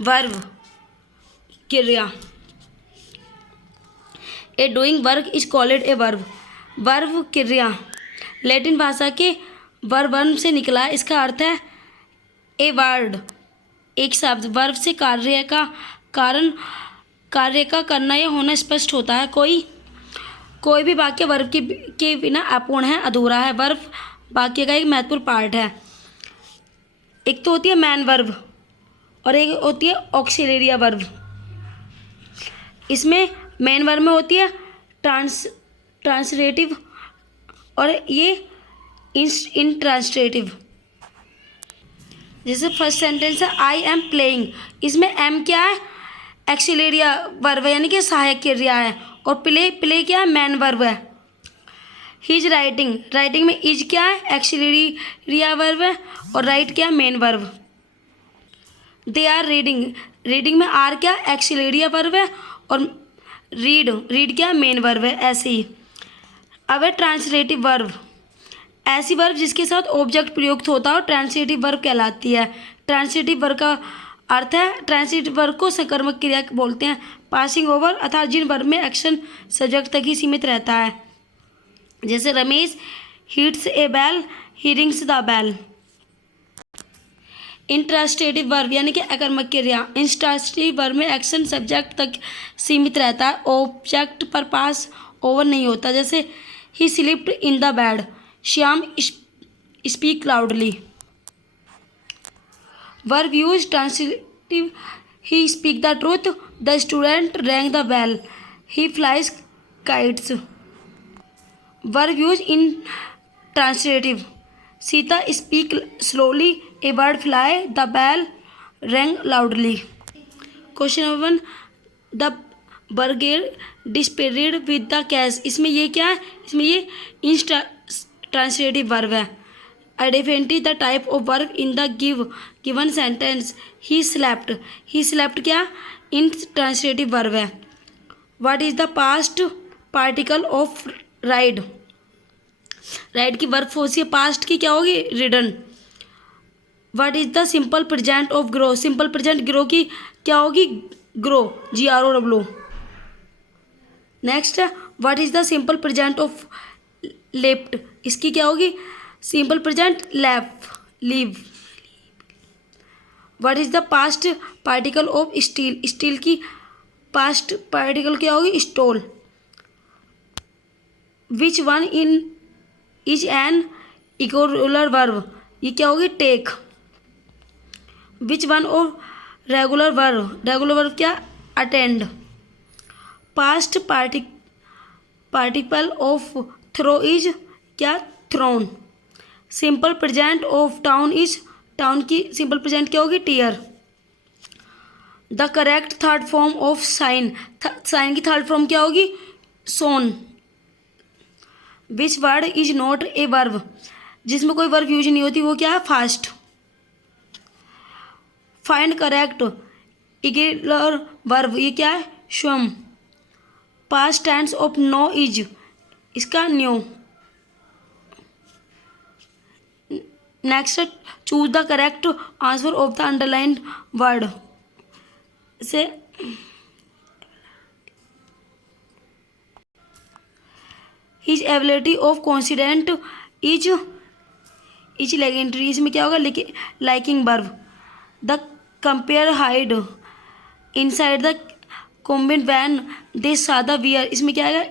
Verb क्रिया। A doing work is called a verb. Verb क्रिया Latin भाषा के वर्बन से निकला है। इसका अर्थ है ए वर्ड, एक शब्द। वर्ब से कार्य का कारण, कार्य का करना या होना स्पष्ट होता है। कोई भी वाक्य वर्ब के बिना अपूर्ण है, अधूरा है। वर्ब वाक्य का एक महत्वपूर्ण पार्ट है। एक तो होती है मैन वर्ब और एक होती है ऑक्सिलरिया वर्ब। इसमें मेन वर्ब में होती है ट्रांसलेटिव और ये इंट्रांसलेटिव। जैसे फर्स्ट सेंटेंस है आई एम प्लेइंग, इसमें एम क्या है? एक्सिलरिया वर्ब है, यानी कि सहायक क्रिया है। और प्ले क्या है? मैन वर्ब है। ही इज राइटिंग, राइटिंग में इज क्या है? एक्सिलरिया वर्ब है। और राइट क्या है? Main verb. They are reading, reading में आर क्या? एक्सिलरिया वर्ब है। और रीड क्या? मेन वर्ब है। ऐसे ही अब है ट्रांसलेटिव वर्ब। ऐसी वर्ब जिसके साथ ऑब्जेक्ट प्रयुक्त होता है और ट्रांसलेटिव वर्ब कहलाती है। ट्रांसलेटिव वर्ब का अर्थ है, ट्रांसलेटिव वर्ब को सकर्मक क्रिया बोलते हैं। पासिंग ओवर अर्थात जिन वर्ब में एक्शन सब्जेक्ट तक ही सीमित रहता है। जैसे Ramesh hits a bell, he rings the bell. Intransitive verb यानी कि अकर्मक क्रिया। इंट्रांसलेटिव वर्ब में एक्शन सब्जेक्ट तक सीमित रहता है, ऑब्जेक्ट पर पास ओवर नहीं होता। जैसे he slept in the bed, Shyam speak loudly. Verb use transitive he speak the truth, the student rang the bell, he flies kites. Verb use intransitive Sita speak slowly, a bird fly, the bell rang loudly. Question number 1, the burger disappeared with the cash. इसमें ये क्या है? इसमें ये transitive verb है। Identify the type of verb in the given sentence. He slept, he slept क्या? इन translative verb है। What is the past particle of ride? Ride की वर्ब फोर्स पास्ट की क्या होगी? Ridden. What is the simple present of grow? Simple present grow की क्या होगी? Grow, GROW। Next, what is the simple present of left? इसकी क्या होगी? Simple present left, leave. What is the past particle of steel? Steel की past particle क्या होगी? Stall. Which one in is an irregular verb? ये क्या होगी? Take. Which one of regular verb? Regular verb क्या? Attend. Past particle of throw is क्या? Thrown. Simple present of town is, town की simple present क्या होगी? Tear. The correct third form of sign, sign की third form क्या होगी? Sown. Which word is not a verb? जिसमें कोई verb use नहीं होती वो क्या है? Fast. Find correct irregular verb, ये क्या है? Swam. Past tense of know is, इसका knew. Next, choose the correct answer of the underlined word. से his ability of confident is legendary, इसमें क्या होगा? Linking verb. The compare hide inside the combine when they saw the wear, इसमें क्या आएगा?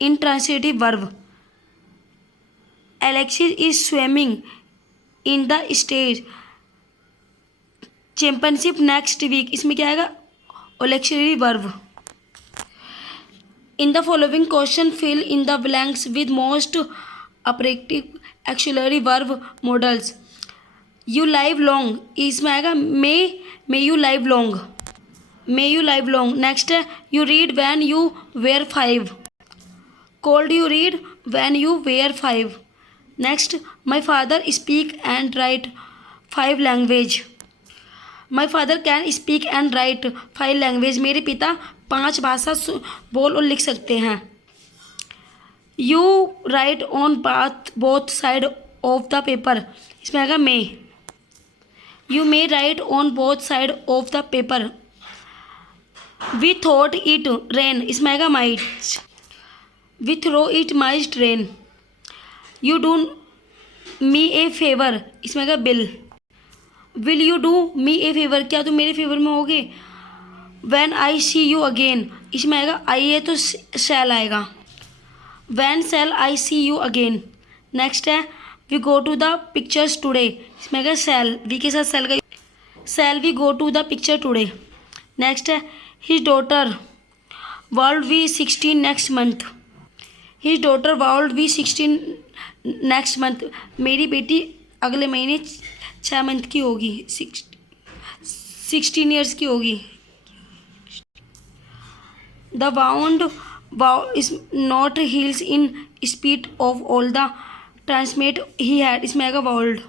Intransitive verb. Alexis is swimming in the stage championship next week, इसमें क्या आएगा? Auxiliary verb. In the following question fill in the blanks with most appropriate auxiliary verb modals. You live long, इसमें आएगा may you live long, may you live long. Next है you read when you were 5, could you read when you were 5। Next, my father speak and write 5 language, my father can speak and write 5 language, मेरे पिता 5 भाषा बोल और लिख सकते हैं। You write on both side of the paper, इसमें आएगा मे। You may write on both sides of the paper. We thought it rain. इसमें आएगा might. We throw it might rain. You do me a favor. इसमें आएगा bill. Will you do me a favor? क्या तुम मेरे favour में होगे? When I see you again. इसमें आएगा I है तो shall आएगा. When shall I see you again? Next है we go to the pictures today. इसमें आएगा shall. we के साथ shall का shall we go to the picture today. Next है his daughter will be 16 next month. His daughter will be 16 next month. मेरी बेटी अगले महीने 6 मंथ की होगी, 16 ईयर्स की होगी. The wound is not heals in spite of all the transmit he had. इसमें आएगा wound.